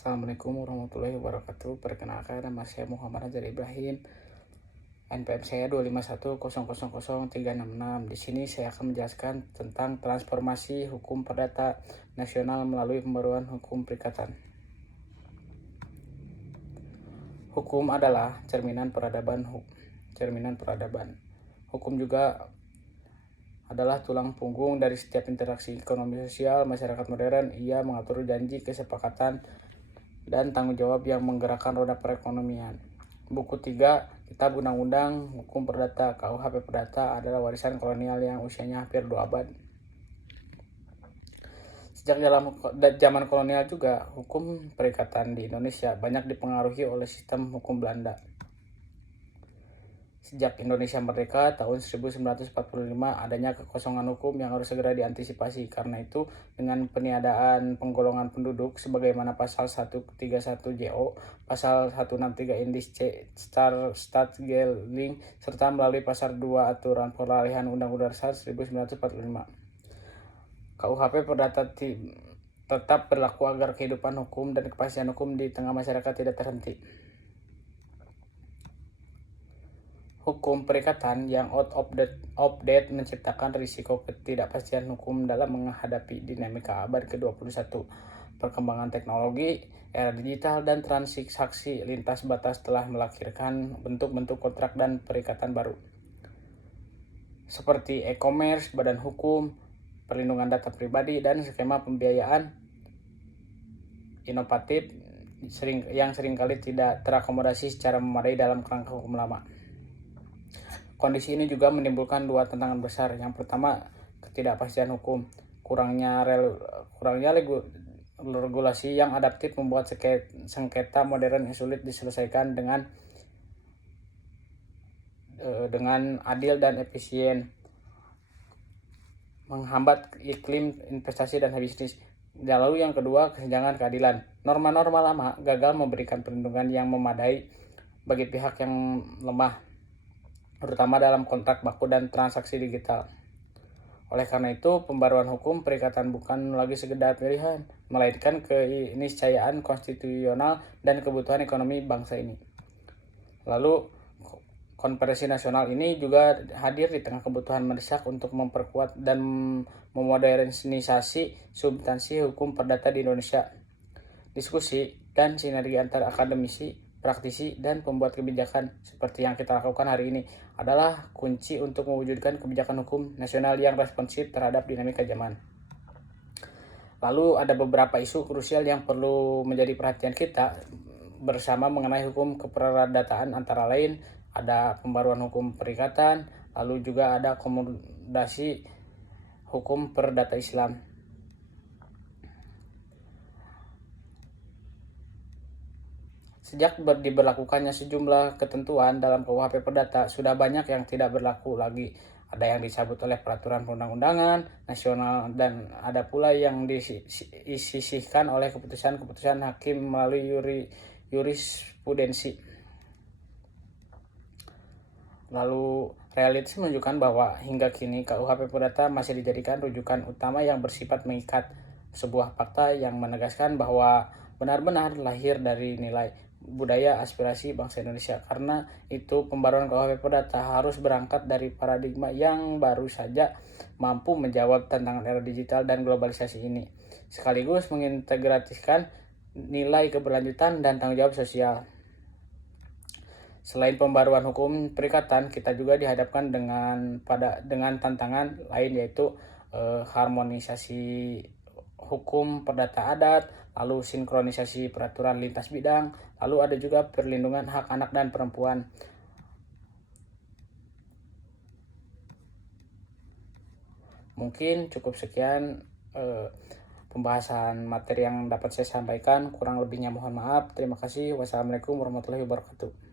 Assalamualaikum warahmatullahi wabarakatuh. Perkenalkan, nama saya Muhammad Azhar Ibrahim. NPM saya 251000366. Di sini saya akan menjelaskan tentang transformasi hukum perdata nasional melalui pembaruan hukum perikatan. Hukum adalah cerminan peradaban. Hukum juga adalah tulang punggung dari setiap interaksi ekonomi sosial masyarakat modern. Ia mengatur janji, kesepakatan, dan tanggung jawab yang menggerakkan roda perekonomian. Buku 3 Kitab Undang-Undang Hukum Perdata KUHP Perdata adalah warisan kolonial yang usianya hampir 2 abad. Sejak zaman kolonial juga, hukum perikatan di Indonesia banyak dipengaruhi oleh sistem hukum Belanda. Sejak Indonesia merdeka tahun 1945, adanya kekosongan hukum yang harus segera diantisipasi. Karena itu, dengan peniadaan penggolongan penduduk sebagaimana pasal 131 JO, pasal 163 Indis C Staatgelling, serta melalui pasal 2 Aturan Peralihan Undang-Undang Dasar 1945. KUHP Perdata tetap berlaku agar kehidupan hukum dan kepastian hukum di tengah masyarakat tidak terhenti. Hukum perikatan yang out of date menciptakan risiko ketidakpastian hukum dalam menghadapi dinamika abad ke-21. Perkembangan teknologi, era digital, dan transaksi lintas batas telah melahirkan bentuk-bentuk kontrak dan perikatan baru. Seperti e-commerce, badan hukum, perlindungan data pribadi, dan skema pembiayaan inovatif yang seringkali tidak terakomodasi secara memadai dalam kerangka hukum lama. Kondisi ini juga menimbulkan dua tantangan besar. Yang pertama, ketidakpastian hukum. Kurangnya regulasi yang adaptif membuat sengketa modern yang sulit diselesaikan dengan adil dan efisien, menghambat iklim investasi dan bisnis. Lalu yang kedua, kesenjangan keadilan. Norma-norma lama gagal memberikan perlindungan yang memadai bagi pihak yang lemah, terutama dalam kontrak baku dan transaksi digital. Oleh karena itu, pembaruan hukum perikatan bukan lagi sekedar pilihan, melainkan keniscayaan konstitusional dan kebutuhan ekonomi bangsa ini. Lalu, konferensi nasional ini juga hadir di tengah kebutuhan mendesak untuk memperkuat dan memodernisasi substansi hukum perdata di Indonesia. Diskusi dan sinergi antar akademisi, praktisi, dan pembuat kebijakan seperti yang kita lakukan hari ini adalah kunci untuk mewujudkan kebijakan hukum nasional yang responsif terhadap dinamika zaman. Lalu ada beberapa isu krusial yang perlu menjadi perhatian kita bersama mengenai hukum keperdataan, antara lain ada pembaruan hukum perikatan, lalu juga ada akomodasi hukum perdata Islam. Sejak diberlakukannya sejumlah ketentuan dalam KUHP Perdata, sudah banyak yang tidak berlaku lagi. Ada yang dicabut oleh peraturan perundang-undangan nasional, dan ada pula yang disisihkan oleh keputusan-keputusan hakim melalui jurisprudensi. Lalu, realitas menunjukkan bahwa hingga kini KUHP Perdata masih dijadikan rujukan utama yang bersifat mengikat, sebuah fakta yang menegaskan bahwa benar-benar lahir dari nilai, budaya, aspirasi bangsa Indonesia. Karena itu, pembaruan KUHP Perdata harus berangkat dari paradigma yang baru saja mampu menjawab tantangan era digital dan globalisasi ini, sekaligus mengintegrasikan nilai keberlanjutan dan tanggung jawab sosial. Selain pembaruan hukum perikatan, kita juga dihadapkan dengan tantangan lain, yaitu harmonisasi hukum perdata adat, lalu sinkronisasi peraturan lintas bidang, lalu ada juga perlindungan hak anak dan perempuan. Mungkin cukup sekian pembahasan materi yang dapat saya sampaikan. Kurang lebihnya mohon maaf. Terima kasih. Wassalamualaikum warahmatullahi wabarakatuh.